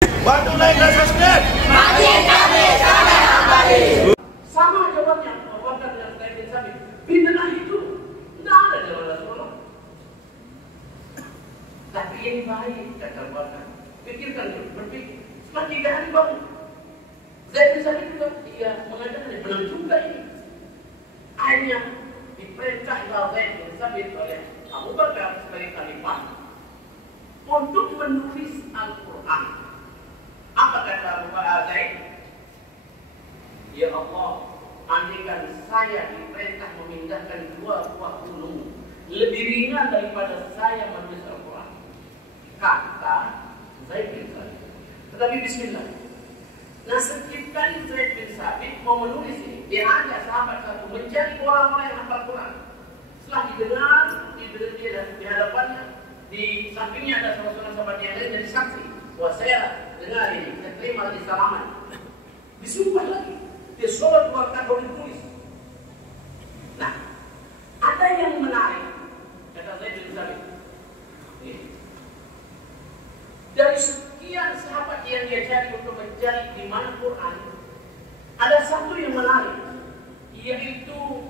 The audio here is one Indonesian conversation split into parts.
Bantu like dan subscribe. Makin kami sangat kembali. Sama jawabnya, Abubakar dengan Zaid bin Sabit. Bid'ah itu tidak ada dalam Rasulullah. Tapi ini baik, kata Abubakar. Pikirkan dulu, berpikir. Setelah 3 hari baru Zaid bin Sabit juga dia mengatakan benar juga ini. Akhirnya diperintahlah Zaid bin Sabit oleh Abu Bakar sebagai khalifah untuk menulis Al-Quran. Apa kata Abu Bakar Zaid? Ya Allah, andaikan saya diperintah memindahkan 2 buah gunung, lebih ringan daripada saya menulis Al-Quran, kata Zaid bin Sabit. Tetapi bismillah. Nah, setiap kali Zaid bin Sabit mau menulis ini, dia ada sahabat satu mencari orang-orang yang hafal Quran. Setelah didengar di hadapannya, di sampingnya ada salah-salah sahabat yang lain jadi saksi. Wah, saya dengar ini, saya terima di salaman. Disumpah lagi, dia sholat 2 rakaat baru ditulis. Nah, ada yang menarik, kata Zaid bin Sabit. Dari sekian sahabat yang dia cari untuk mencari di mana Quran, ada satu yang menarik, yaitu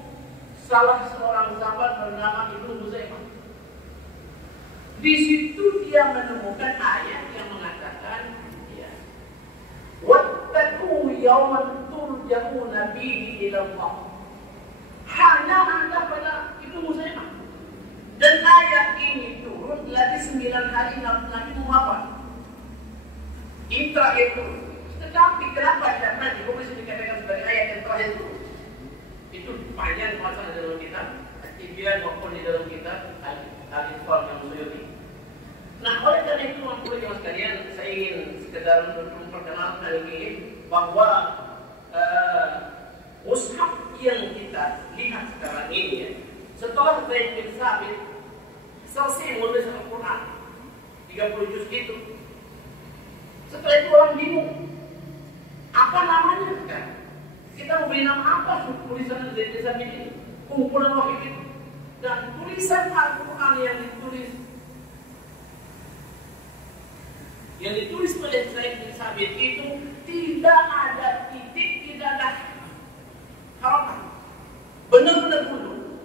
salah seorang sahabat bernama Ibnu Huzaimah. Di situ dia menemukan ayat yang mengatakan, ya, wattaqu yawman turja'una fihi ila Allah. Hanya ada pada Ibnu Huzaimah. Dan ayat ini turun lagi 9 hari Nabi wafat. Intra itu. Tetapi kenapa tidak pernah ditulis dikatakan sebagai ayat yang terakhir itu? Itu panjang masalah dalam kitab At-Tibyan maupun di dalam kitab Al-Ifal yang Suyuti. Nah, oleh karena itu, teman-teman sekalian, saya ingin sekedar memperkenalkan ini bahwa mushaf yang kita lihat sekarang ini, ya, setelah Zaid bin Sabit selesai menulis Al-Quran 30 juz itu, setelah itu orang bingung apa namanya kan? Kita mau beri nama apa tulisan Zaid bin Sabit ini? Kumpulan wahyu itu. Dan tulisan Al-Quran yang ditulis oleh Zaid bin Sabit itu tidak ada titik, tidak ada harapan, benar-benar bunuh.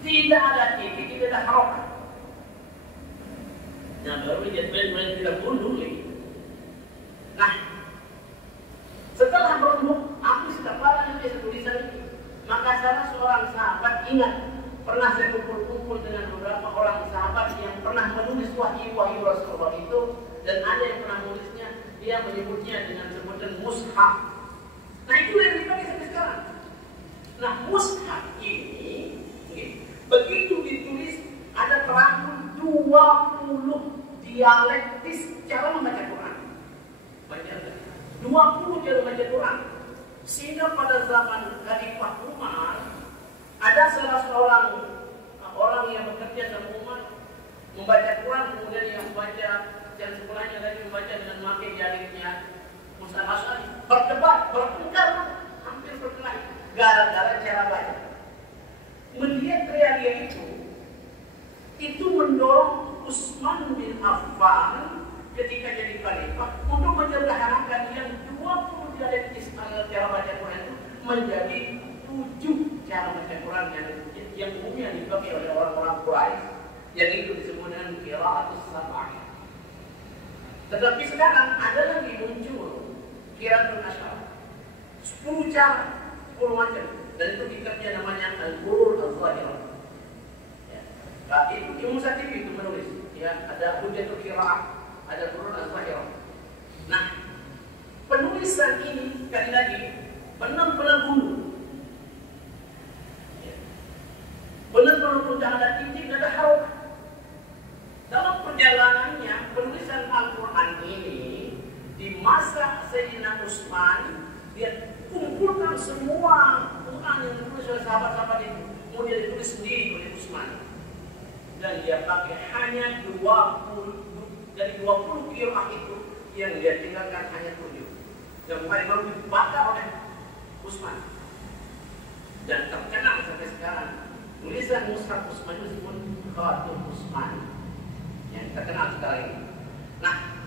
Tidak ada titik, tidak ada harapan. Nah, baru dia benar-benar tidak bunuh lagi. Nah, setelah berunduk, aku sudah pernah menulis tulisan itu. Maka salah seorang sahabat ingat, pernah saya kumpul-kumpul dengan beberapa orang sahabat yang pernah menulis wahyu Rasulullah itu, dan ada yang pernah menulisnya, dia menyebutnya dengan sebutan mushaf. Nah, itu yang dipakai sampai sekarang. Nah, mushaf ini begitu ditulis ada terangkum 20 dialektis cara membaca Quran. Baca 20 cara membaca Quran. Sehingga pada zaman Khalifah Umar ada salah seorang orang yang bekerja sama Umar membaca Quran, kemudian yang membaca yang sebelahnya tadi membaca dengan memakai dialeknya Musa Asy'ari, berdebat, bertengkar, hampir berkelahi gara-gara cara baca. Melihat realia itu mendorong Utsman bin Affan ketika jadi khalifah untuk menyederhanakan yang 20 dialektis cara baca Quran itu menjadi 7 cara baca Quran yang umumnya dipakai oleh orang-orang Quraisy, yang itu disebut dengan qiraatus sab'ah. Tetapi sekarang ada lagi muncul qiraatul asy'ar, 10 cara, 10 macam, dan itu kitabnya namanya Al-Qur'an Al-Zahirah. Ya. Nah, itu Imam Satibi itu menulis, ya, ada Hujjatul Qiraah, ada Qur'an Al-Zahirah. Nah, penulisan ini sekali lagi benar-benar bunuh. Benar-benar tidak ada titik, tidak ada harokat. Dalam perjalanannya penulisan Al-Quran ini di masa Sayyidina Utsman, dia kumpulkan semua Quran yang ditulis oleh sahabat-sahabat itu, kemudian ditulis sendiri oleh Utsman, dan dia pakai hanya 20 dari 20 qiraah itu yang dia tinggalkan hanya 7 yang baru dibaca oleh Utsman dan terkenal sampai sekarang. Tulisan Mushaf Utsman itu disebut Khatum Utsman yang terkenal sekarang ini. Nah,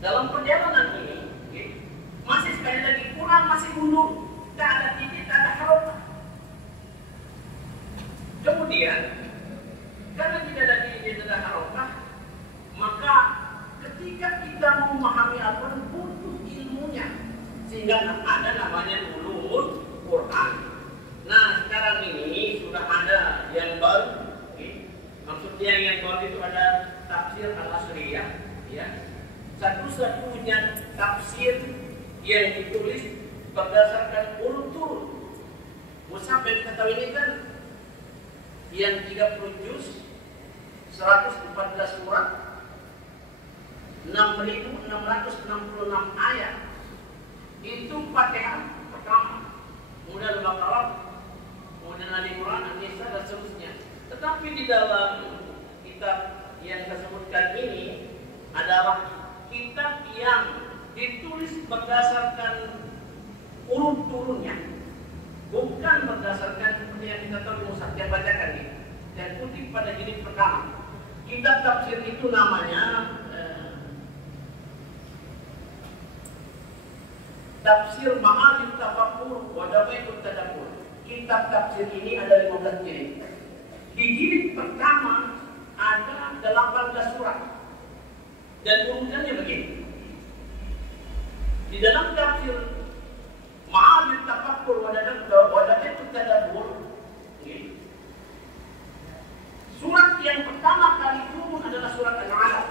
Dalam perjalanan ini, masih sekali lagi kurang, masih mundur, tak ada titik, tak ada harokah. Kemudian, karena tidak ada titik, tak ada harokah, maka ketika kita memahami Al-Quran butuh ilmunya, sehingga ada namanya ulumul Quran. Nah, sekarang ini sudah ada yang baru. Maksudnya yang baru itu ada tafsir al-Asriyah, ya. Satu-satunya tafsir yang ditulis berdasarkan urut-urut. Mushaf yang kita tahu ini kan yang 30 juz, 114 surat, 6.666 ayat. Itu Fatihah pertama, kemudian Al-Baqarah, kemudian Al-Imran, An-Nisa dan seterusnya. Tetapi di dalam kitab yang saya sebutkan ini adalah kitab yang ditulis berdasarkan urut turunnya, bukan berdasarkan seperti yang kita tahu di mushaf yang bacakan ini. Dan kutip pada jilid pertama. Kitab tafsir itu namanya Tafsir Ma'arif Tafakkur wa Dawaibut Tadabbur. Kitab tafsir ini ada 15 jilid. Di jilid pertama ada 18 surat. Dan urutannya begini. Di dalam tafsir Ma'arif Tafakkur wa Dawaibut Tadabbur, surat yang pertama kali turun adalah surat Al-Alaq.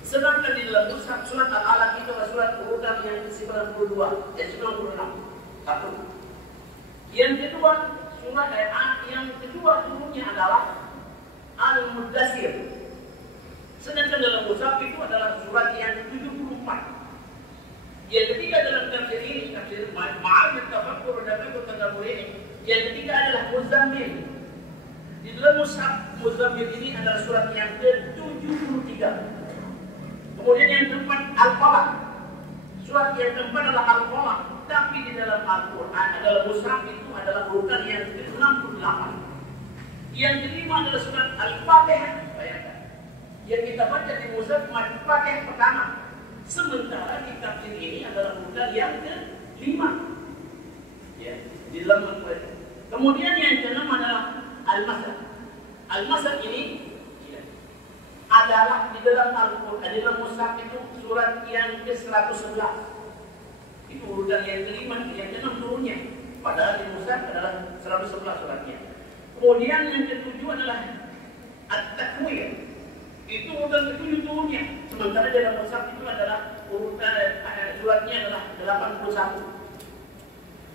Sedangkan di dalam surat Al-Alaq itu adalah surat urutan yang ke-92 dan 96. Satu. Yang kedua, surat yang kedua turunnya adalah Al-Muddatsir. Sedangkan dalam mushaf itu adalah surat yang ke-74. Yang ketiga dalam tafsir ini, tafsir Ma'arif Tafakkur dan Tadabbur ini, yang ketiga adalah Muzammil. Di dalam mushaf Muzammil ini adalah surat yang ke-73. Kemudian yang keempat Al-Qalam. Surat yang keempat adalah Al-Qalam. Tapi di dalam Al-Quran adalah mushaf itu adalah urutan yang ke-68. Yang kelima adalah surat Al-Fatihah. Bayangkan. Yang kita baca di mushaf Al-Fatihah pertama. Sementara di tafsir ini adalah urutan yang ke-5. Ya, di dalam Al-Quran. Kemudian yang keenam adalah Al-Masad. Al-Masad ini adalah di dalam Al-Quran, di dalam mushaf itu surat yang ke-111. Itu urutan yang kelima, yang keenam turunnya. Padahal di mushaf adalah 111 suratnya. Kemudian yang ketujuh adalah At-Takwir. Itu urutan ketujuh turunnya. Sementara di dalam mushaf itu adalah urutan suratnya adalah 81.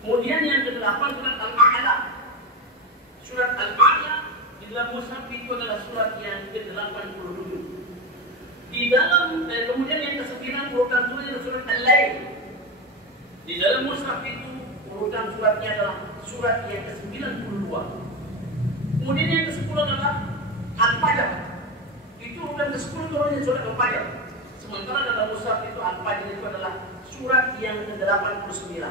Kemudian yang ke-8 surat Al-A'la. Surat Al-A'la di dalam mushaf itu adalah surat yang ke-87. Di dalam kemudian yang ke-9 urutan suratnya adalah surat Al-Lail. Di dalam mushaf itu urutan suratnya adalah surat yang ke-92. Kemudian yang ke-10 adalah Al-Fajr. Itu urutan ke-10 turunnya surat Al-Fajr. Sementara dalam mushaf itu Al-Fajr itu adalah surat yang ke-89.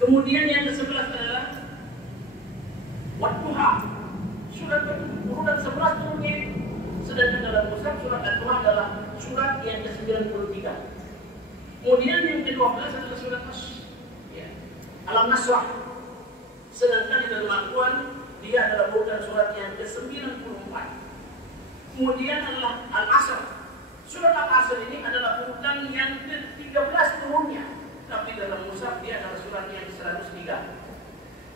Kemudian yang ke-11 adalah Wadduha. Surat urutan 11 turunnya. Sedangkan dalam mushaf surat Al-Duha adalah surat yang ke-93. Kemudian yang ke-12 adalah surat Al-Nasrah. Sedangkan di dalam Al-Quran dia adalah urutan surat yang ke-94. Kemudian adalah Al-Asr. Surat Al-Asr ini adalah urutan yang ke-13 turunnya. Tapi dalam mushaf dia adalah surat yang ke-103.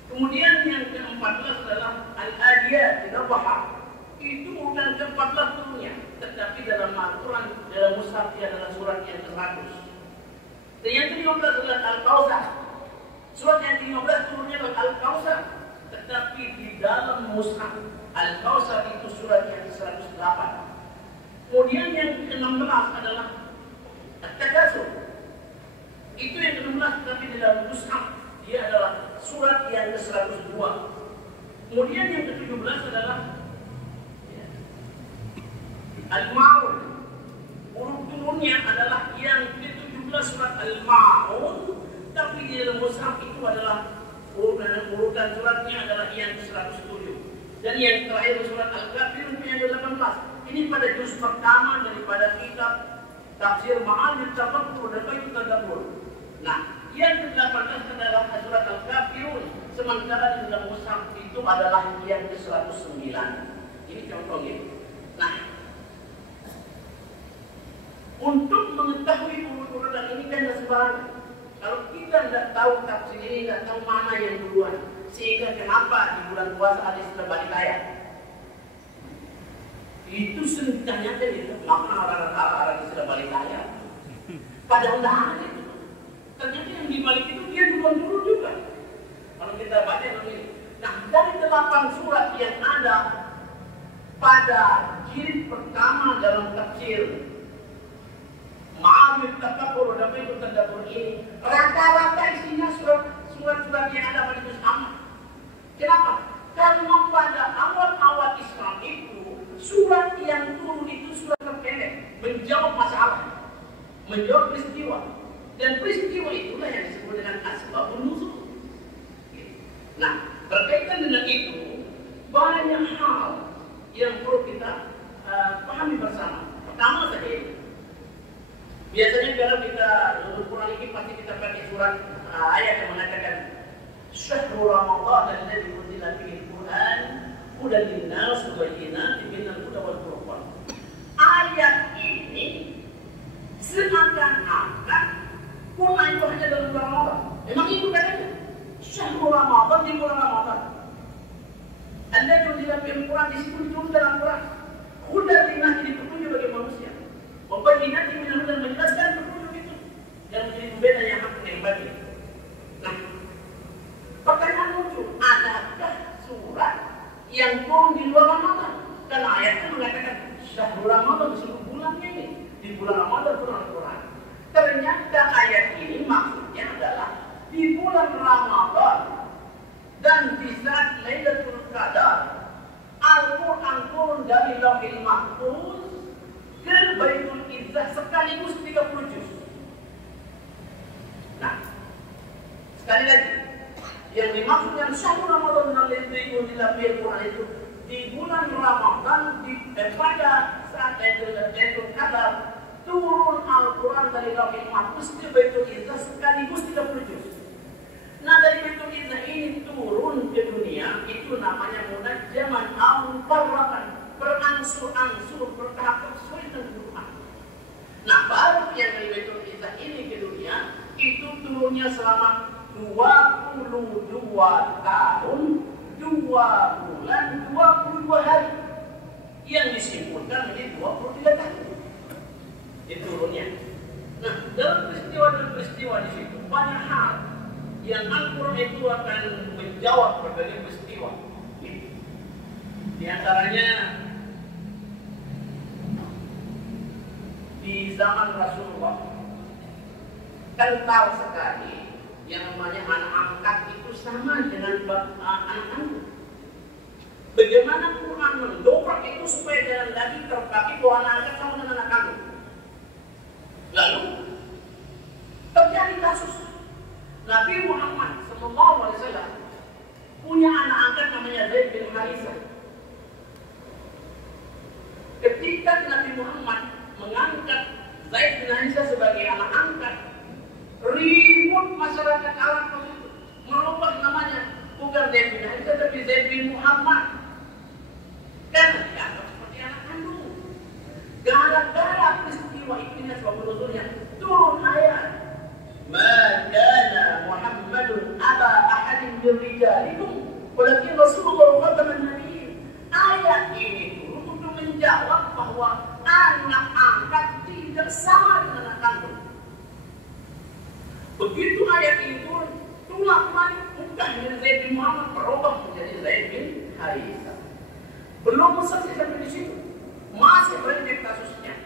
Kemudian yang ke-14 adalah Al-Adiyat, Al-Dhaha. Itu urutan ke-14 turunnya. Tetapi dalam Al-Quran, dalam mushaf dia adalah surat yang ke-100. Dan yang ke-15 adalah Al-Kautsar. Surat yang ke-15 turunnya adalah Al-Kautsar. Tetapi di dalam mushaf Al-Kautsar itu surat yang ke-108. Kemudian yang ke-16 adalah At-Takatsur. Itu yang ke-16, tetapi di dalam mushaf dia adalah surat yang ke-102. Kemudian yang ke-17 adalah Al-Ma'un. Urut turunnya adalah yang ke-17 surat Al-Ma'un. Tapi di dalam mushaf itu adalah urutan suratnya adalah yang ke-107. Dan yang terakhir surat Al-Kafirun yang ke-18. Ini pada juz pertama daripada kitab tafsir Ma'anil Tafakkur dan Baitul Tadabbur. Nah, yang ke-18 adalah surat Al-Kafirun, sementara di dalam mushaf itu adalah yang ke-109. Ini contohnya. Nah, untuk mengetahui urutan ini kan sembarangan. Kalau kita tidak tahu tafsir ini, tidak tahu mana yang duluan, sehingga kenapa di bulan puasa ada istilah balik kaya? Itu sering ditanyakan itu, maka orang-orang istilah balik kaya. Padahal tidak ada itu. Ternyata yang dibalik itu dia duluan dulu juga. Kalau kita baca ini, nah dari 8 surat yang ada pada jilid pertama dalam tafsir Ma'anil Tafakkur dan Baitul Tadabbur ini, rata-rata isinya surat-surat yang ada pada itu sama. Kenapa? Karena pada awal-awal Islam itu surat yang turun itu surat terpendek, menjawab masalah, menjawab peristiwa, dan peristiwa itulah yang disebut dengan asbabun nuzul. Nah, berkaitan dengan itu banyak hal yang perlu kita pahami bersama. Pertama saja, biasanya kalau kita lulus Quran ini pasti kita pakai surat ayat yang mengatakan Syahrul Ramadan alladzi unzila fihi al-Qur'an hudan lin-nas wa bayyinatin minal huda wal furqan. Ayat ini seakan-akan Quran itu hanya dalam bulan Ramadan. Memang itu katanya Syahrul Ramadan di bulan Ramadan. Alladzi unzila fihi al-Qur'an di situ ditulis dalam Quran. Hudan lin-nas ini petunjuk bagi manusia. Membayyinatin minal huda, menjelaskan petunjuk itu yang menjadi pembeda yang hak dan yang batil. Nah, pertanyaan muncul, adakah surat yang turun di luar Ramadan? Karena ayatnya mengatakan Syahrul Ramadan di seluruh bulannya ini, di bulan Ramadan turun Al-Quran. Ternyata ayat ini maksudnya adalah di bulan Ramadan dan di saat Lailatul Qadar Al-Quran turun dari Lauhil Mahfuz ke Baitul Izzah sekaligus 30 juz. Nah, sekali lagi, yang dimaksud yang Syahrul Ramadan dan Lailatul Qadar itu di bulan Ramadan pada saat Lailatul Qadar turun Al-Quran dari Lauhil Mahfuz ke Baitul Izzah sekaligus 30 juz. Nah, dari Baitul Izzah ini turun ke dunia, itu namanya munajjaman al-mufarraqan, berangsur-angsur, bertahap kesulitan Quran. Nah, baru yang dari Baitul Izzah ini ke dunia itu turunnya selama 22 tahun, 2 bulan, 22 hari, yang disimpulkan menjadi 23 tahun. Itu turunnya. Nah, dalam peristiwa dan peristiwa di situ banyak hal yang Al-Quran itu akan menjawab berbagai peristiwa. Di antaranya di zaman Rasulullah kental sekali yang namanya anak angkat itu sama dengan anak kandung. Bagaimana Quran mendobrak itu supaya jangan lagi terpakai bahwa anak angkat sama dengan anak kandung. Lalu terjadi kasus Nabi Muhammad SAW punya anak angkat namanya Zaid bin Harithah. Ketika Nabi Muhammad mengangkat Zaid bin Harithah sebagai anak angkat, ribut masyarakat Arab itu merubah namanya, bukan Zaid bin Harithah tapi Zaid bin Muhammad, karena dianggap seperti anak kandung. Gara-gara peristiwa itu sebab nuzulnya turun ayat Ma kana Muhammadun aba ahadin min rijalikum walakin Rasulullah khataman nabiyyin. Ayat ini turun untuk menjawab bahwa anak angkat tidak sama dengan anak kandung. Begitu ayat ini turun, tulang bukan dari Zaid bin Muhammad berubah menjadi Zaid bin Harithah. Belum selesai sampai di situ, masih banyak kasusnya.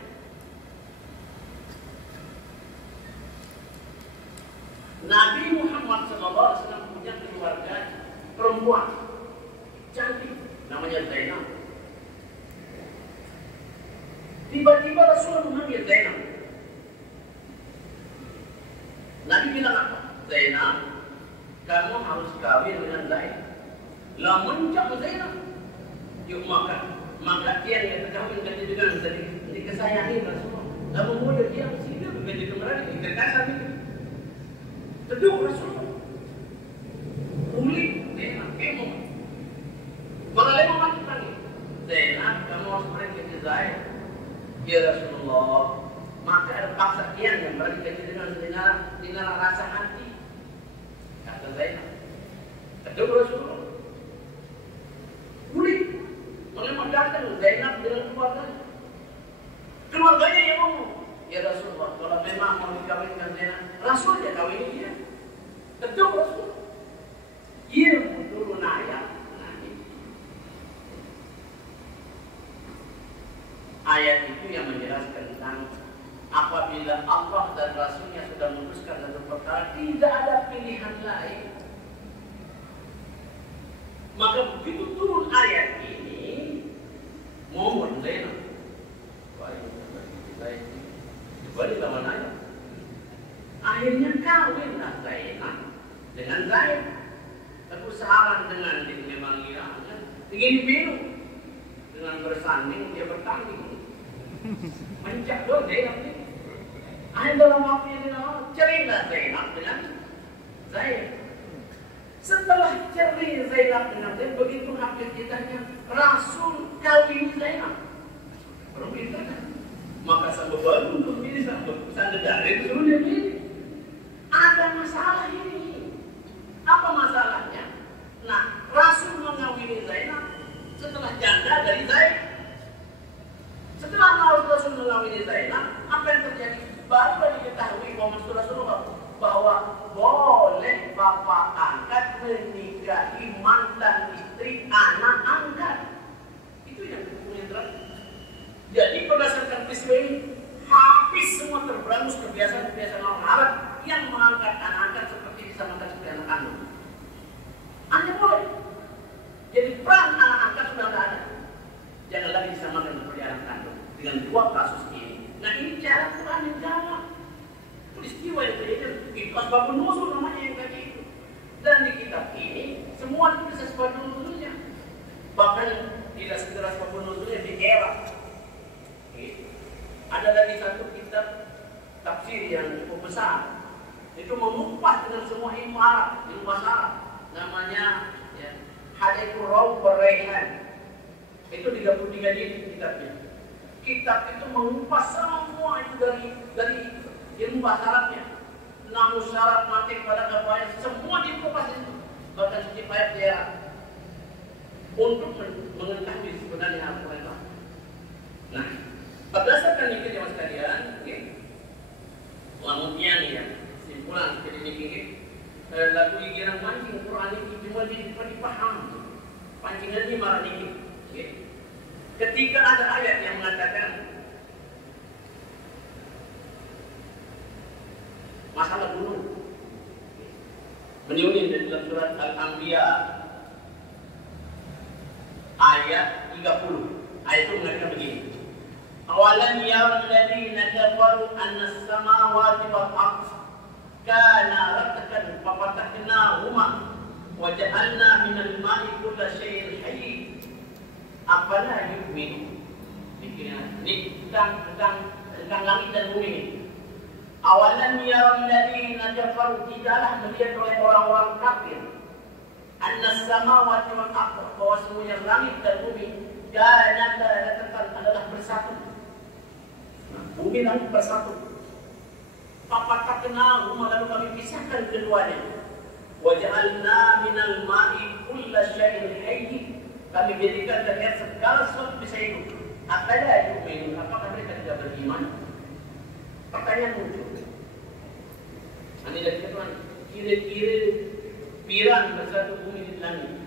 Nabi Muhammad SAW punya keluarga perempuan cantik, namanya Zainab. Tiba-tiba Rasulullah memanggil Zainab. Nabi bilang apa? Zainab, kamu harus kawin dengan Zaid. Lah mencak Zainab. Yuk maka dia yang terkawin dengan Zaid dikesayangi Rasulullah. Lama muda dia sini begitu kemarin di kasar itu. Teduh Rasulullah. Uli dia kemo. Mengalami mati lagi. Zainab kamu harus pergi ke Zaid. Ya Rasulullah. Maka ada paksa kian yang berarti dengan rasa hati. Kata Zainab. Teduh Rasulullah. Uli mengemang datang Zainab dengan keluarganya. Keluarganya yang ngomong, ya Rasulullah, kalau memang mau dikawinkan Zainab, Rasul aja kawinin dia. Tentu Rasul. Ia turun ayat. Ayat itu yang menjelaskan tentang apabila Allah dan Rasulnya sudah memutuskan satu perkara, tidak ada pilihan lain. Maka begitu turun ayat ini, mohon Zainab. Balik lawan ayat. Akhirnya kawinlah Zainab dengan Zaid. Berusaha dengan memang ingin minum dengan bersanding dia bertanding. Mencak dong Zainab ini. Akhirnya dalam waktu yang lama cerailah Zainab dengan Zaid. Setelah cerai Zainab dengan Zaid, begitu hampir ditanya Rasul kawin Zainab. Belum ditanya. Maka sang baru untuk ini sang dari suruh dia pilih. Ada masalah ini. Apa masalahnya? Nah, Rasul mengawini Zainab setelah janda dari Zaid. Setelah Rasul mengawini Zainab, apa yang terjadi? Baru diketahui Rasulullah bahwa boleh bapak angkat menikahi mantan istri anak angkat. Itu yang terjadi. Jadi berdasarkan peristiwa ini habis semua terberangus kebiasaan orang Arab yang mengangkat anak-anak seperti bisa mengangkat seperti anak kandung. Hanya boleh. Jadi peran anak angkat sudah tidak ada. Jangan lagi disamakan seperti anak kandung dengan dua kasus ini. Nah ini cara Quran yang jawab. Peristiwa yang terjadi itu asbabun nuzul namanya yang tadi itu. Dan di kitab ini semua itu bisa asbabun nuzulnya. Bahkan tidak segera asbabun nuzulnya di era. Ada lagi satu kitab tafsir yang cukup besar. Itu mengupas dengan semua ilmu Arab, ilmu bahasa Arab. Namanya ya, Hadithur Rauf Raihan. Itu 33 jilid kitabnya. Kitab itu mengupas semua itu dari ilmu bahasa Arabnya. Namun syarat matik pada kafaiyah semua dikupas itu. Bahkan setiap ayat dia untuk mengetahui sebenarnya apa itu. Nah, berdasarkan ini jemaah sekalian, kemudian ya simpulan seperti ini, lagu ikiran mancing Quran ini cuma dipaham, pancingan ini marah ini. Ketika ada ayat yang mengatakan masalah gunung, menyunin dalam surat Al-Anbiya ayat 30, ayat itu mengatakan begini. Awalan yara alladhina kafaru anna as-samawati wal ardh kana ratqan fafatahnaahuma wa ja'alna minal ma'i kulla shay'in hayy afala yu'minu. Ini tentang langit dan bumi ini. Awalan yara alladhina kafaru, tidaklah melihat oleh orang-orang kafir anna as-samawati wal ardh, bahwa semuanya langit dan bumi kana ratqan adalah bersatu. Bumi langit bersatu. Fafatahnaahum, lalu kami pisahkan keduanya. Wa ja'alna minal ma'i kulla syai'in hayy, kami jadikan dari air segala sesuatu bisa hidup. Apakah yu'minu? Apakah mereka tidak beriman? Pertanyaan muncul. Ini dari Tuhan. Kira-kira pirang bersatu bumi di langit.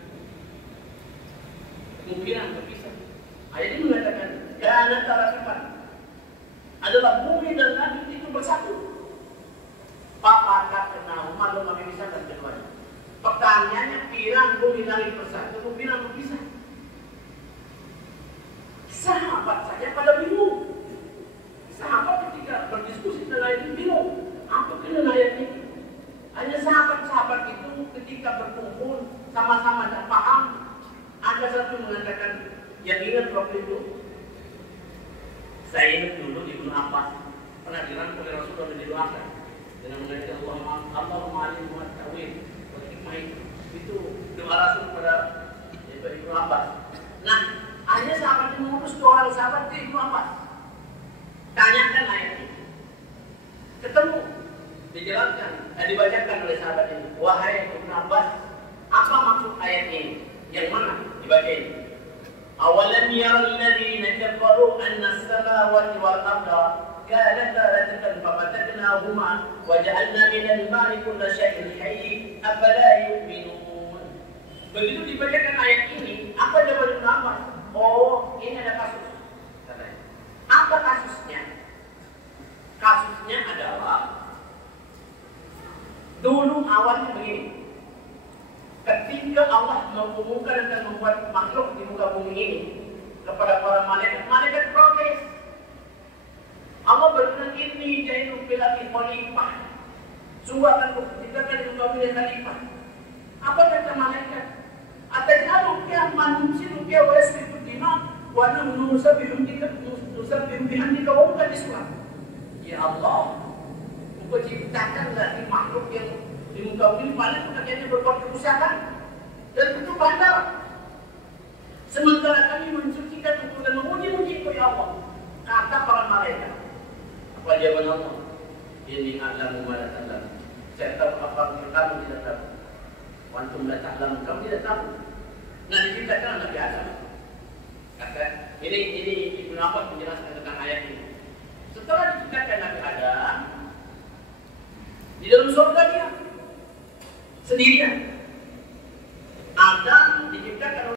Kemungkinan berpisah. Ayat ini mengatakan kana tarafiqan, adalah bumi dan langit itu bersatu. Fafatahnaahum, lalu kami pisahkan keduanya. Pertanyaannya, pirang bumi langit bersatu, pirang berpisah? Sahabat saja pada bingung. Sahabat ketika berdiskusi dengan ayat ini bingung. Apa kena ayat ini? Hanya sahabat-sahabat itu ketika berkumpul sama-sama tak paham. Ada satu mengatakan, yang ingat waktu itu saya ingat dulu Ibnu Abbas pernah dirangkul oleh Rasulullah dan didoakan dengan mengajar Allahumma alimhu at-ta'wil wal hikmah, itu doa Rasul pada Ibnu Abbas. Nah, akhirnya sahabat ini mengutus dua orang sahabat ke Ibnu Abbas, tanyakan ayat ini. Ketemu, dijelaskan, dibacakan oleh sahabat ini. Wahai Ibnu Abbas, apa maksud ayat ini? Yang mana dibacain? Awalam yaral ladzina kafaru anna as-samawati wal arda kanata ratqan fafataqnahuma wa ja'alna minal ma'i kulla shay'in hayy afala yu'minun. Begitu dibacakan ayat ini, apa jawaban Ibnu Abbas? Oh, ini ada kasus. Katanya. Apa kasusnya? Kasusnya adalah dulu awalnya begini. Ketika Allah mengumumkan dan membuat makhluk di muka bumi ini kepada para malaikat, malaikat protes. Allah berfirman, "Inni ja'ilun fil ardi khalifah." Sungguh akan kuciptakan di muka bumi khalifah. Apa kata malaikat? Atajalu fiha man yufsidu fiha wa yasfiku dima wa nahnu nusabbihu bihamdika wa nuqaddisuka. Ya Allah, Engkau ciptakan lagi makhluk yang di muka bumi paling pekerjaannya berbuat kerusakan dan itu bandar. Sementara kami mensucikan untuk dan memuji-muji Engkau ya Allah. Kata para malaikat. Apa jawaban Allah? Ini a'lamu ma la ta'lamu. Saya tahu apa yang kamu tidak tahu. Wa antum la ta'lamu, kamu tidak tahu. Nah, diciptakan Nabi Adam. Kata ini Ibnu Abbas menjelaskan tentang ayat ini. Setelah diciptakan Nabi Adam, di dalam surga dia sendirian. Adam diciptakan